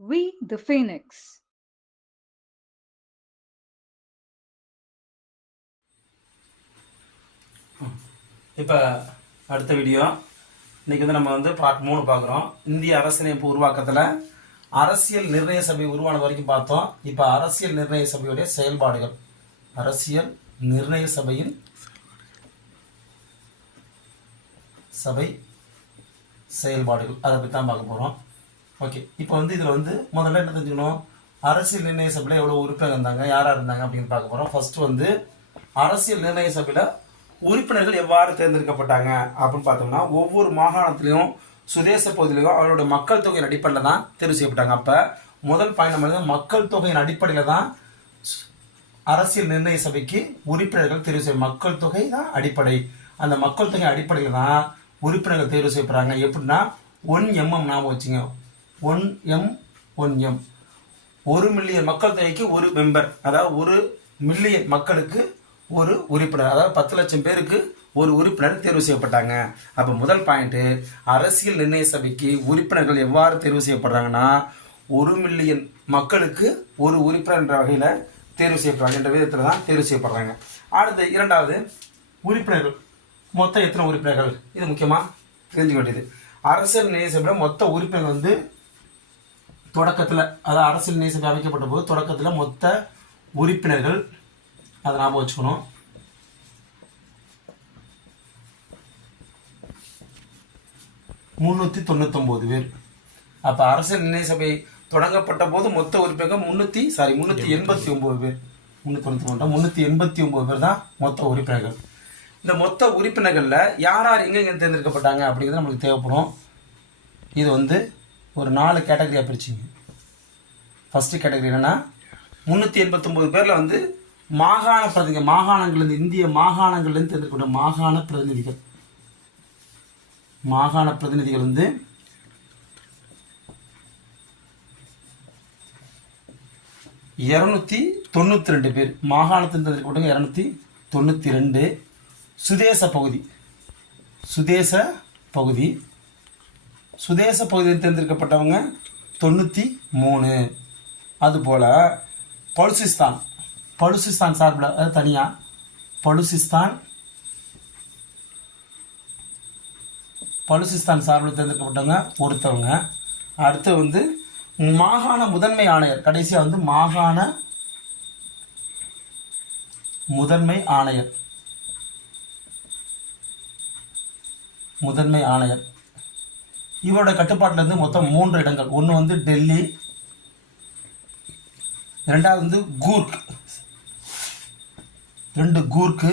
We the Phoenix. இப்போ அடுத்த video இன்றைக்கி நம்ம பார்ட் 3 பார்க்குறோம். இந்திய அரசியலமைப்பு உருவாக்கத்தில் அரசியல் நிர்ணய சபை உருவான வரைக்கும் பார்த்தோம். இப்போ அரசியல் நிர்ணய சபையுடைய செயல்பாடுகள், அரசியல் நிர்ணய சபையின் செயல்பாடுகள் அதை பற்றி தான் பார்க்க போகிறோம். ஓகே, இப்போ இதில் முதல்ல என்ன தெரிஞ்சுக்கணும், அரசியல் நிர்ணய சபையில் எவ்வளோ உறுப்பினர் இருந்தாங்க, யாராக இருந்தாங்க அப்படின்னு பார்க்க போகிறோம். ஃபஸ்ட்டு அரசியல் நிர்ணய சபையில் உறுப்பினர்கள் எவ்வாறு தேர்ந்தெடுக்கப்பட்டாங்க அப்படின்னு பார்த்தோம்னா, ஒவ்வொரு மாகாணத்திலையும் சுதேச பகுதியிலையும் அவருடைய மக்கள் தொகையின் அடிப்படையில் தான் தேர்வு செய்யப்பட்டாங்க. அப்போ முதல் பயணம் மக்கள் தொகையின் அடிப்படையில் தான் அரசியல் நிர்ணய சபைக்கு உறுப்பினர்கள் தேர்வு செய்ய, மக்கள் தொகை தான் அடிப்படை. அந்த மக்கள் தொகை அடிப்படையில் தான் உறுப்பினர்கள் தேர்வு செய்யப்படுறாங்க. எப்படின்னா 1 mm ஞாபகம் வச்சுங்க, 1 மில்லியன் மக்கள் தொகைக்கு ஒரு மெம்பர், அதாவது 1 மில்லியன் மக்களுக்கு ஒரு உறுப்பினர், அதாவது 10 லட்சம் பேருக்கு ஒரு உறுப்பினர் தேர்வு செய்யப்பட்டாங்க. அப்போ முதல் பாயிண்ட்டு, அரசியல் நிர்ணய சபைக்கு உறுப்பினர்கள் எவ்வாறு தேர்வு செய்யப்படுறாங்கன்னா 1 மில்லியன் மக்களுக்கு ஒரு உறுப்பினர் என்ற வகையில் தேர்வு செய்யப்படுறாங்க, என்ற விதத்தில் தான் தேர்வு செய்யப்படுறாங்க. அடுத்து இரண்டாவது, உறுப்பினர்கள் மொத்தம் எத்தனை உறுப்பினர்கள், இது முக்கியமாக தெரிஞ்சுக்க வேண்டியது. அரசியல் நிர்ணய சபையில் மொத்த உறுப்பினர்கள் தொடக்கத்தில், அதாவது அரசியல் நிர்ணய சபை அமைக்கப்பட்ட போது தொடக்கத்தில் மொத்த உறுப்பினர்கள், அதை ஞாபகம் வச்சுக்கணும், 399 பேர். அப்போ அரசியல் நிர்ணய சபை தொடங்கப்பட்ட போது மொத்த உறுப்பினர்கள் 389 பேர், 389 பேர் தான் மொத்த உறுப்பினர்கள். இந்த மொத்த உறுப்பினர்களில் யார் யார் எங்கெங்க தேர்ந்தெடுக்கப்பட்டாங்க அப்படிங்கிறது நம்மளுக்கு தேவைப்படும். இது ஒரு 4 கேட்டகரியாக பிரிச்சுங்க. ஃபஸ்ட்டு கேட்டகரி என்னென்னா, 389 பேரில் மாகாண பிரதிநிதிகள், மாகாணங்கள்லேருந்து, இந்திய மாகாணங்கள்லேருந்து தேர்ந்தெடுக்கப்பட்ட மாகாண பிரதிநிதிகள் 292 பேர். மாகாணத்தில் தேர்ந்தெடுக்கப்பட்டவங்க 292. சுதேச பகுதியில் தேர்ந்தெடுக்கப்பட்டவங்க 93. அதுபோல் பலுசிஸ்தான் சார்பில், அதாவது தனியாக பலுசிஸ்தான் சார்பில் தேர்ந்தெடுக்கப்பட்டவங்க ஒருத்தவங்க. அடுத்து மாகாண முதன்மை ஆணையர், கடைசியாக மாகாண முதன்மை ஆணையர் இவரோட கட்டுப்பாட்டில் மொத்தம் 3 இடங்கள். ஒன்று டெல்லி, இரண்டாவது கூர்க், 2 கூர்க்கு,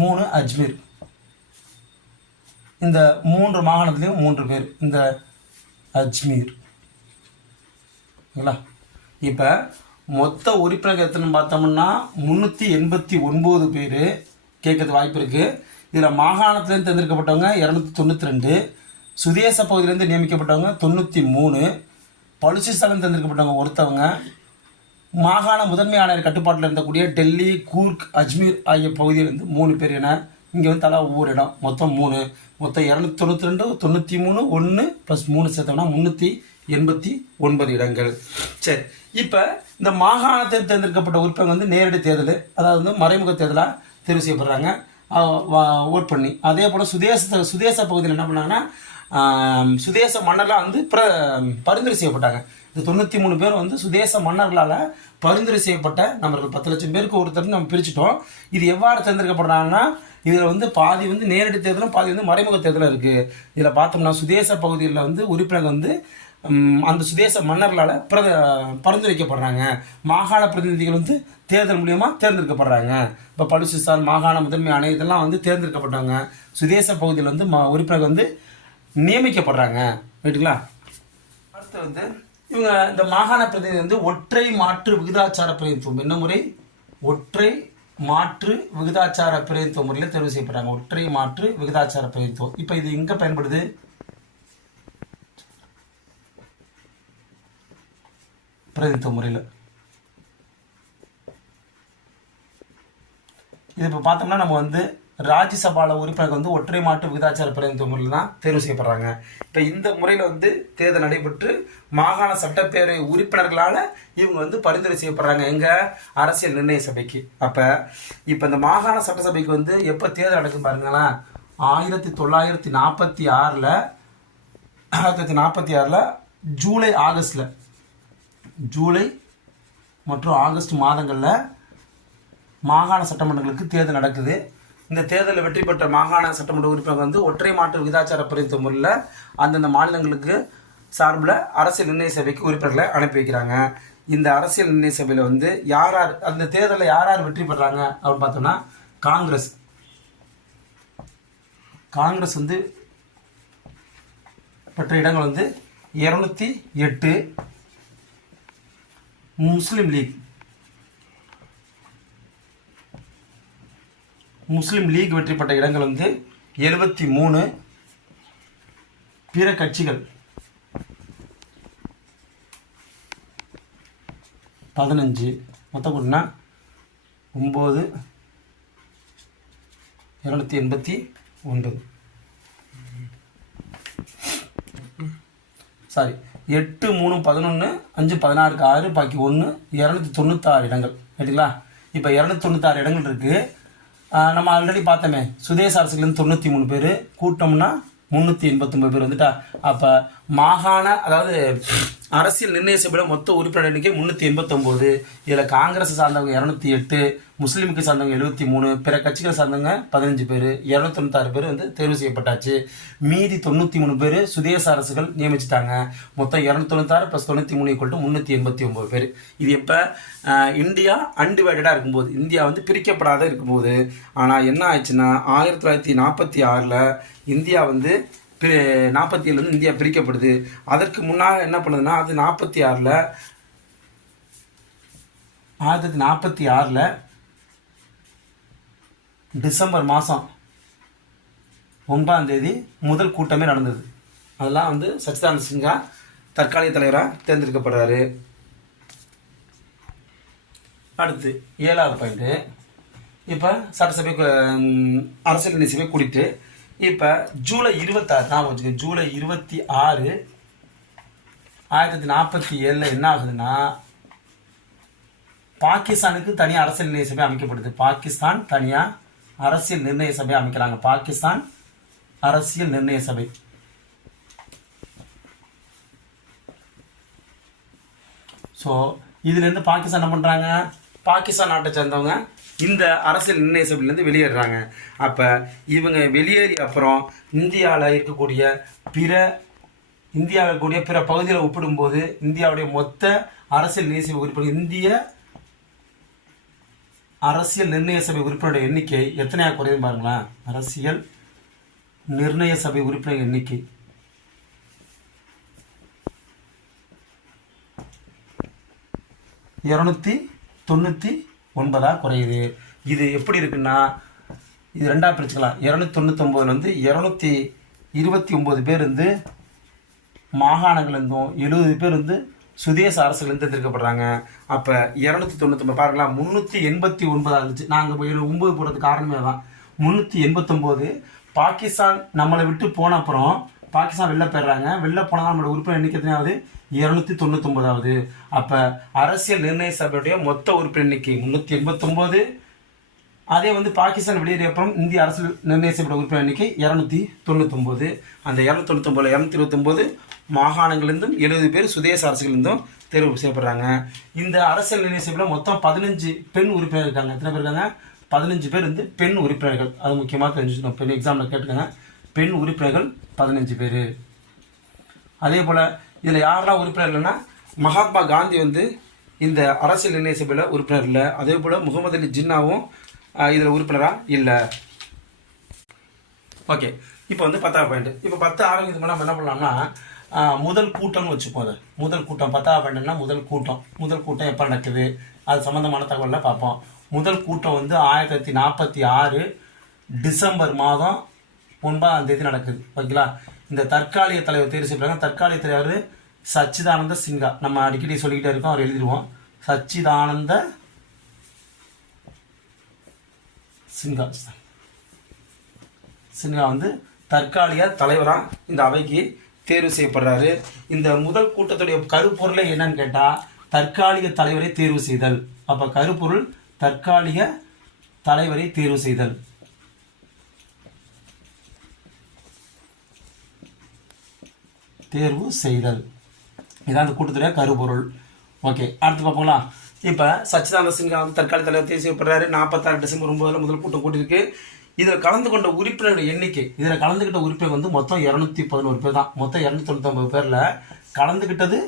3 அஜ்மீர். இந்த 3 மாகாணத்துலேயும் 3 பேர் இந்த அஜ்மீர். இப்போ மொத்த உறுப்பினர்கள் எத்தனை பார்த்தோம்னா 389 பேர் கேட்கறது வாய்ப்பு இருக்குது. இதில் மாகாணத்திலேருந்து தேர்ந்தெடுக்கப்பட்டவங்க 292, சுதேச பகுதியிலேருந்து நியமிக்கப்பட்டவங்க 93, பலுசிஸ்தானில் தேர்ந்தெடுக்கப்பட்டவங்க ஒருத்தவங்க, மாகாண முதன்மை ஆணையர் கட்டுப்பாட்டில் இருந்தக்கூடிய டெல்லி, கூர்க், அஜ்மீர் ஆகிய பகுதியிலிருந்து 3 பேர் என இங்கே தலா ஒவ்வொரு இடம், மொத்தம் 3, மொத்தம் 292, 93, 1 + 3 சேர்த்தோம்னா 389 இடங்கள். சரி, இப்போ இந்த மாகாணத்தில் தேர்ந்தெடுக்கப்பட்ட உறுப்பினர் நேரடி தேர்தல், அதாவது மறைமுக தேர்தலாக தேர்வு செய்யப்படுறாங்க ஓட் பண்ணி. அதே போல் சுதேச பகுதியில் என்ன பண்ணாங்கன்னா, சுதேச மன்னர்களால் பரிந்துரை செய்யப்பட்டாங்க. இந்த 93 பேர் சுதேச மன்னர்களால் பரிந்துரை செய்யப்பட்ட நபர்கள். 10 லட்சம் பேருக்கு ஒருத்தர் நம்ம பிரிச்சுட்டோம். இது எவ்வாறு தேர்ந்தெடுக்கப்படுறாங்கன்னா, இதில் பாதி நேரடி தேர்தலும் பாதி மறைமுக தேர்தலும் இருக்குது. இதில் பார்த்தோம்னா சுதேச பகுதியில் உறுப்பினர்கள் அந்த சுதேச மன்னர்களால் பரிந்துரைக்கப்படுறாங்க. மாகாண பிரதிநிதிகள் தேர்தல் மூலியமாக தேர்ந்தெடுக்கப்படுறாங்க. இப்போ பலுசிஸ்தான், மாகாண முதன்மை ஆணையம் இதெல்லாம் தேர்ந்தெடுக்கப்பட்டாங்க. சுதேச பகுதியில் உறுப்பினர்கள் நியமிக்கப்படுறாங்க. ரைட்டுங்களா? அடுத்து இவங்க இந்த மாகாண பிரதிநிதி ஒற்றை மாற்று விகிதாச்சார பிரதிநிதித்துவம், என்ன முறை? ஒற்றை மாற்று விகிதாச்சார பிரதிநிதித்துவ முறையில் தேர்வு செய்யப்படுறாங்க. ஒற்றை மாற்று விகிதாச்சார பிரதிநிதித்துவம். இப்போ இது எங்கே பயன்படுது? பிரதிநிதித்துவ முறையில். இது இப்போ பார்த்தோம்னா நம்ம ராஜ்யசபாவில் உறுப்பினர்கள் வந்து ஒற்றை மாட்டு விகிதாச்சார பிரதிநிதித்துவ முறையில் தான் தேர்வு செய்யப்படுறாங்க. இப்போ இந்த முறையில் வந்து தேர்தல் நடைபெற்று மாகாண சட்டப்பேரவை உறுப்பினர்களால் இவங்க வந்து பரிந்துரை செய்யப்படுறாங்க எங்கள் அரசியல் நிர்ணய சபைக்கு. அப்போ இந்த மாகாண சட்டசபைக்கு வந்து எப்போ தேர்தல் நடக்கும் பாருங்களேன், 1946 ஜூலை ஜூலை மற்றும் ஆகஸ்ட் மாதங்களில் மாகாண சட்டமன்றங்களுக்கு தேர்தல் நடக்குது. இந்த தேர்தலில் வெற்றி பெற்ற மாகாண சட்டமன்ற உறுப்பினர்கள் வந்து ஒற்றை மாட்டு விகிதாச்சார பிரதிநிதித்துவ முறையில் அந்தந்த மாநிலங்களுக்கு சார்பில் அரசியல் நிர்ணய சபைக்கு உறுப்பினர்களை அனுப்பி வைக்கிறாங்க. இந்த அரசியல் நிர்ணய சபையில் வந்து யார் அந்த தேர்தலில் யார் வெற்றி பெறாங்க அப்படின்னு பார்த்தோம்னா காங்கிரஸ் வந்து பெற்ற இடங்கள் வந்து 208, முஸ்லீம் லீக் வெற்றி பெற்ற இடங்கள் வந்து 73, பிற கட்சிகள் 15, மொத்தம் கூட்டினா 9, 289 சாரி 8, 3, 11, 5, 16, 6 பாக்கி 1, 296 இடங்கள் ரைட்டுங்களா. இப்போ 296 இடங்கள் இருக்குது. நம்ம ஆல்ரெடி பார்த்தோமே, சுதேச அரசுலேருந்து 93 பேர், கூட்டம்னா 389 பேர் வந்துட்டா. அப்போ மாகாண அதாவது அரசியல் நிர்ணய சபையில் மொத்த உறுப்பினர் எண்ணிக்கை 389. இதில் காங்கிரஸ் சார்ந்தவங்க 208, முஸ்லீமுக்கு சார்ந்தவங்க 73, பிற கட்சிகளை சார்ந்தவங்க 15 பேர், 296 பேர் வந்து தேர்வு செய்யப்பட்டாச்சு. மீதி 93 பேர் சுதேச அரசுகள் நியமிச்சிட்டாங்க. மொத்தம் 296 + 93 = 389 பேர். இது எப்போ இந்தியா அன்டிவைடடாக இருக்கும்போது, இந்தியா வந்து பிரிக்கப்படாத இருக்கும்போது. ஆனால் என்ன ஆயிடுச்சுன்னா 1946 இந்தியா வந்து 47 இந்தியா பிரிக்கப்படுது. அதற்கு முன்னாக என்ன பண்ணுதுன்னா, அது 1946 டிசம்பர் மாதம் 9 முதல் கூட்டமே நடந்தது. அதெல்லாம் வந்து சச்சிதானந்த சின்ஹா தற்காலிக தலைவராக தேர்ந்தெடுக்கப்படுறாரு. அடுத்து 7வது பாயிண்ட்டு, இப்போ சட்டசபை அரசியல் நிர்ணய சபை கூட்டிட்டு இப்போ ஜூலை 26 நான் வச்சுக்கேன், ஜூலை 26, 1947 என்ன ஆகுதுன்னா, பாகிஸ்தானுக்கு தனியாக அரசியல் நிர்ணய சபை அமைக்கப்படுது. பாகிஸ்தான் தனியாக அரசியல் நிர்ணய சபை அமைக்கிறாங்க. பாகிஸ்தான் அரசியல் நிர்ணய சபை. ஸோ இதுலேருந்து பாகிஸ்தான் என்ன பண்ணுறாங்க, பாகிஸ்தான் நாட்டை சேர்ந்தவங்க இந்த அரசியல் நிர்ணய சபையிலேருந்து வெளியேறாங்க. அப்போ இவங்க வெளியேறிய அப்புறம் இந்தியாவில் இருக்கக்கூடிய பிற பகுதிகளை ஒப்பிடும்போது இந்தியாவுடைய மொத்த அரசியல் நிர்ணய சபை உறுப்பினர் இந்திய அரசியல் நிர்ணய சபை உறுப்பினருடைய எண்ணிக்கை எத்தனையாக குறையும் பாருங்களேன். அரசியல் நிர்ணய சபை உறுப்பினர் எண்ணிக்கை 299 குறையுது. இது எப்படி இருக்குன்னா, இது ரெண்டாக பிரிச்சுக்கலாம். 299 வந்து 229 பேர் வந்து மாகாணங்கள்லேருந்தும் 70 பேர் வந்து சுதேச அரசுலேருந்து தேர்ந்தெடுக்கப்படுறாங்க. அப்போ 299 பாருங்களா, 389 இருந்துச்சு. நாங்கள் 9 போடுறதுக்கு காரணமே தான். 389 பாகிஸ்தான் நம்மளை விட்டு போன அப்புறம் பாகிஸ்தான் வெளில போயிடுறாங்க. வெளில போனால் நம்மளோட உறுப்பினர் எண்ணிக்கை எத்தனையாவது, 299. அப்போ அரசியல் நிர்ணய சபையுடைய மொத்த உறுப்பினர் எண்ணிக்கை 389. அதே வந்து பாகிஸ்தான் வெளியேறிய அப்புறம் இந்திய அரசியல் நிர்ணய சபையோட உறுப்பினர் எண்ணிக்கை 299. அந்த 299 229 மாகாணங்களிலிருந்தும் 70 பேர் சுதேச அரசுகளிலிருந்தும் தேர்வு செய்யப்படுறாங்க. இந்த அரசியல் நிர்ணய சபையில் மொத்தம் 15 பெண் உறுப்பினர் இருக்காங்க. எத்தனை பேர் இருக்காங்க, 15 பேர் வந்து பெண் உறுப்பினர்கள். அது முக்கியமாக தெரிஞ்சுக்கணும், பெண் எக்ஸாமில் கேட்டுக்கோங்க. பெண் உறுப்பினர்கள் 15 பேர். அதே போல் இதில் யாரெல்லாம் உறுப்பினர்கள்னா, மகாத்மா காந்தி வந்து இந்த அரசியல் நிர்ணய சபையில் உறுப்பினர் இல்லை. அதே போல் முகமது அலி ஜின்னாவும் இதில் உறுப்பினராக இல்லை. ஓகே, இப்போ வந்து 10வது பாயிண்ட். இப்போ 10 ஆரம்பித்து நம்ம என்ன பண்ணலாம்னா, முதல் கூட்டம்னு வச்சுப்போம். அதை முதல் கூட்டம் 10வது பாயிண்ட்னா முதல் கூட்டம் எப்போ நடக்குது, அது சம்மந்தமான தகவலில் பார்ப்போம். முதல் கூட்டம் வந்து 1946 டிசம்பர் மாதம் 9 நடக்குது. ஓகேங்களா. இந்த தற்காலிக தலைவர் தேர்வு செய்யப்படுறாங்க. தற்காலிக தலைவர் சச்சிதானந்த சின்ஹா. நம்ம அடிக்கடி சொல்லிக்கிட்டே இருக்கோம், அவர் எழுதிடுவோம். சச்சிதானந்த சின்ஹா. சின்ஹா வந்து தற்காலிக தலைவராக இந்த அவைக்கு தேர்வு செய்யப்படுறாரு. இந்த முதல் கூட்டத்துடைய கருப்பொருளே என்னன்னு கேட்டால் தற்காலிக தலைவரை தேர்வு செய்தல். அப்போ கருப்பொருள் தற்காலிக தலைவரை தேர்வு செய்தல். தேர்வு செய்தல் இதான் அந்த கூட்டத்துடைய கருப்பொருள். ஓகே, அடுத்து பார்ப்போங்களா. இப்போ சச்சிதானந்த சின்ஹா வந்து தற்காலிக தலைவர் தேர்வு செய்யப்படுறாரு. 46 டிசம்பர் 9 முதல் கூட்டம் கூட்டியிருக்கு. இதில் கலந்து கொண்ட உறுப்பினர்கள் எண்ணிக்கை, இதில் கலந்துக்கிட்ட உறுப்பினர் வந்து மொத்தம் 211 பேர் தான். மொத்தம் 299 பேரில் கலந்துக்கிட்டது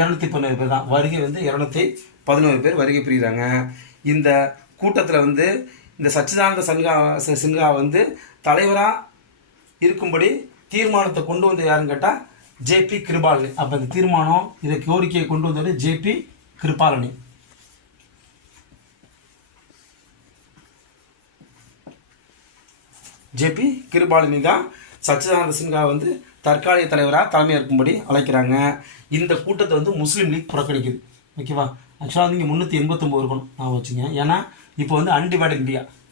211 பேர் தான். வருகை வந்து 211 பேர் வருகை புரியுறாங்க. இந்த கூட்டத்தில் வந்து இந்த சச்சிதானந்த சின்ஹா வந்து தலைவராக இருக்கும்படி தீர்மானத்தை கொண்டு வந்து யாருன்னு கேட்டால் ஜேபி கிருபாலனி. அப்போ இந்த தீர்மானம் இதை கோரிக்கையை கொண்டு வந்தவர் ஜேபி கிருபாலனி. ஜேபி கிருபாலினி தான் சச்சிதானந்த சின்ஹா வந்து தற்காலிக தலைவராக தலைமையேற்கும்படி அழைக்கிறாங்க. இந்த கூட்டத்தை வந்து முஸ்லீம் லீக் புறக்கணிக்குது. ஓகேவா, ஆக்சுவலாக வந்து இங்கே 389 இருக்கணும் நான் வச்சுங்க. ஏன்னா இப்போ வந்து அன்டிவைடட்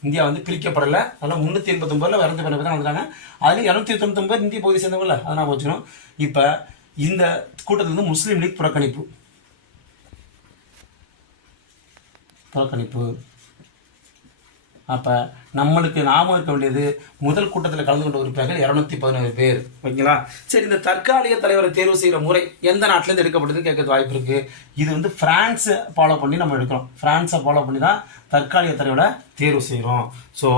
இந்தியா வந்து பிரிக்கப்படலை. அதனால் 389 212 பேர் தான் வந்துட்டாங்க. அதில் 299 பேர் இந்திய பகுதியை சேர்ந்தவங்கள அதை நான் வச்சுக்கணும். இப்போ இந்த கூட்டத்தில் வந்து முஸ்லீம் லீக் புறக்கணிப்பு. அப்போ நம்மளுக்கு ஞாபகம் இருக்க வேண்டியது முதல் கூட்டத்தில் கலந்து கொண்ட உறுப்பினர்கள் 211 பேர். ஓகேங்களா, சரி. இந்த தற்காலிக தலைவரை தேர்வு செய்கிற முறை எந்த நாட்டிலேருந்து எடுக்கப்படுதுன்னு கேட்கறது வாய்ப்பு இருக்குது. இது வந்து பிரான்ஸை ஃபாலோ பண்ணி நம்ம எடுக்கிறோம். பிரான்ஸை ஃபாலோ பண்ணி தான் தற்காலிக தலைவரை தேர்வு செய்கிறோம். ஸோ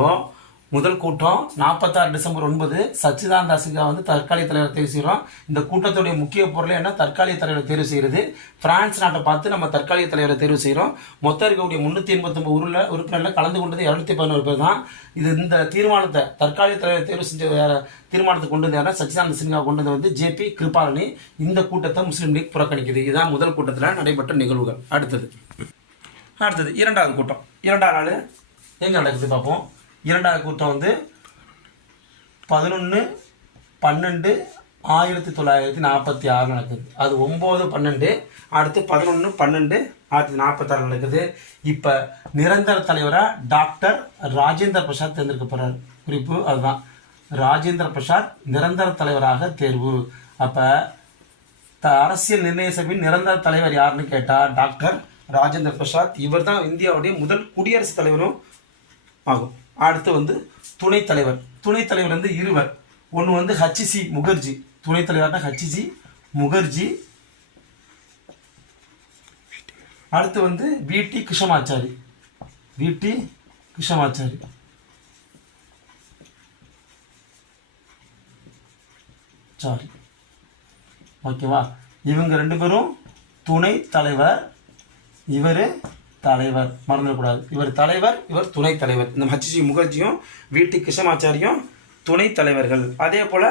முதல் கூட்டம் 46 டிசம்பர் 9 சச்சிதானந்த சின்ஹா வந்து தற்காலிக தலைவரை தேர்வு செய்கிறோம். இந்த கூட்டத்துடைய முக்கிய பொருளை என்ன, தற்காலிக தலைவரை தேர்வு செய்கிறது. பிரான்ஸ் நாட்டை பார்த்து நம்ம தற்காலிக தலைவரை தேர்வு செய்கிறோம். மொத்தம் இருக்கக்கூடிய 389 உறுப்பினர்கள் கலந்து கொண்டது 211 பேர் தான். இந்த தீர்மானத்தை தற்காலிக தலைவரை தேர்வு செஞ்ச தீர்மானத்தை கொண்டு வந்தார் சச்சிதானந்த சின்ஹா கொண்டு வந்து வந்து ஜேபி கிருபாலனி. இந்த கூட்டத்தை முஸ்லீம் லீக் புறக்கணிக்குது. இதுதான் முதல் கூட்டத்தில் நடைபெற்ற நிகழ்வுகள். அடுத்தது இரண்டாவது கூட்டம். இரண்டாவது நாள் எங்கே நடக்குது பார்ப்போம். இரண்டாவது கூட்டம் வந்து 11/12/1946 நடக்குது. அது 9/12. அடுத்து 11/12/1946 நடக்குது. இப்போ நிரந்தர தலைவராக டாக்டர் ராஜேந்திர பிரசாத் தேர்ந்தெடுக்கப்படுறார். குறிப்பு அதுதான், ராஜேந்திர பிரசாத் நிரந்தர தலைவராக தேர்வு. அப்போ அரசியல் நிர்ணய சபையின் நிரந்தர தலைவர் யாருன்னு கேட்டால் டாக்டர் ராஜேந்திர பிரசாத். இவர் தான் இந்தியாவுடைய முதல் குடியரசுத் தலைவரும் ஆகும். அடுத்து வந்து துணைத் தலைவர் வந்து இருவர். ஒன்று வந்து ஹச்சி முகர்ஜி. துணைத் தலைவர்னா ஹச்சி முகர்ஜி. அடுத்து வந்து விடி கிருஷ்ணமாச்சாரி. ஓகேவா, இவங்க 2 பேரும் துணை தலைவர், இவர் தலைவர். மறந்துடக்கூடாது, இவர் தலைவர், இவர் துணைத் தலைவர். இந்த ஹச்சி முகர்ஜியும் விடி கிருஷ்ணமாச்சாரியும் துணைத் தலைவர்கள். அதே போல்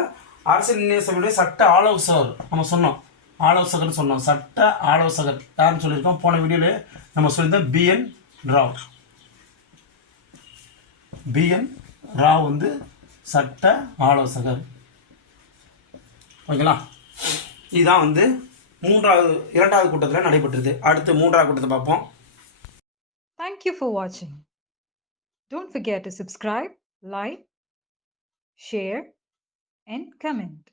அரசியல் நிர்ணய சபையுடைய சட்ட ஆலோசகர் நம்ம சொன்னோம். சட்ட ஆலோசகர் யாருன்னு சொல்லியிருக்கோம் போன வீடியோவில் நம்ம சொல்லியிருந்தோம். பிஎன் ராவ் வந்து சட்ட ஆலோசகர். ஓகேங்களா, இதுதான் வந்து இரண்டாவது கூட்டத்தில் நடைபெற்றது. அடுத்து மூன்றாவது கூட்டத்தை பார்ப்போம். Thank you for watching. Don't forget to subscribe, like, share, and comment.